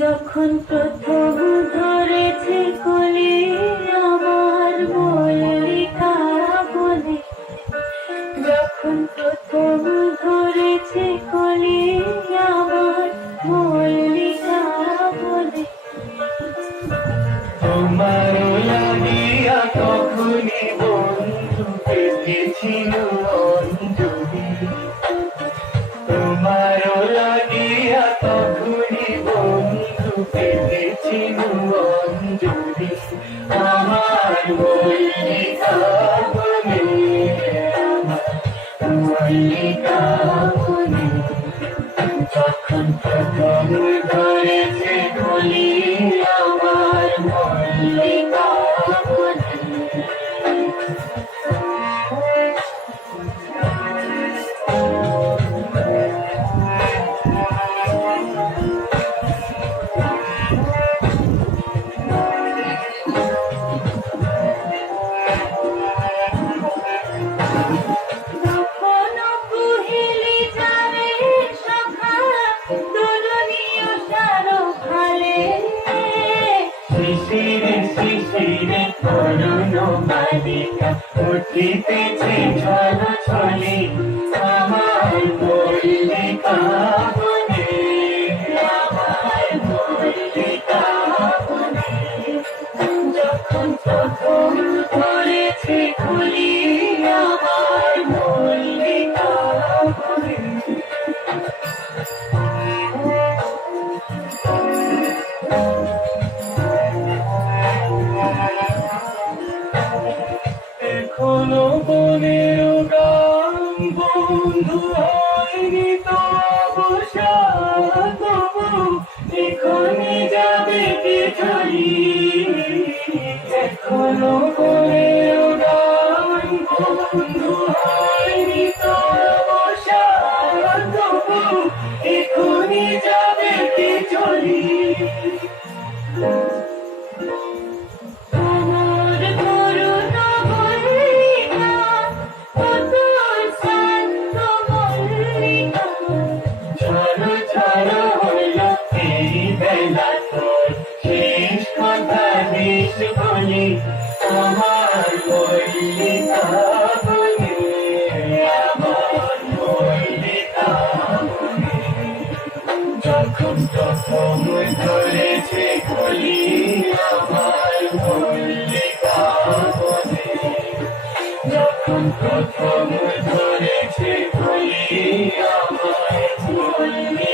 যখন প্রথম ধরেছে কোলে আমার মল্লিকা বলে, যখন প্রথম ধরেছে কোলে আমার মল্লিকা বলে, তোমার লাগিয়া তখনই বন্ধু লেগেছিল অঞ্জলি তোমারও লাগিয়া তখনই বন্ধু পেতেছিল অঞ্জলি আমার মল্লিকা বনে মল্লিকা বনে যখন প্রথম ধরেছে কলি আমার মল্লিকা বনে শিশিরে করুণ বালিকা উঠিতেছে ঝড় ছলে আমার মল্লিকা বনে আমার মল্লিকা বনে যখন প্রথম ধরেছে খুলি আমার মল্লিকা বনে এখনো বনের গান বন্ধু হয়নি তো অবসান তবু এখনই যাবে কি চলি এখনো বনের গান বন্ধু হয়নি তো অবসান তবু এখনই যাবে কি চলি শেষ কথা বেশ বলি আমার মল্লিকা বনে আমার মল্লিকা বনে যখন প্রথম ধরেছে কলি আমার মল্লিকা বনে যখন প্রথম ধরেছে কলি আমার মল্লিকা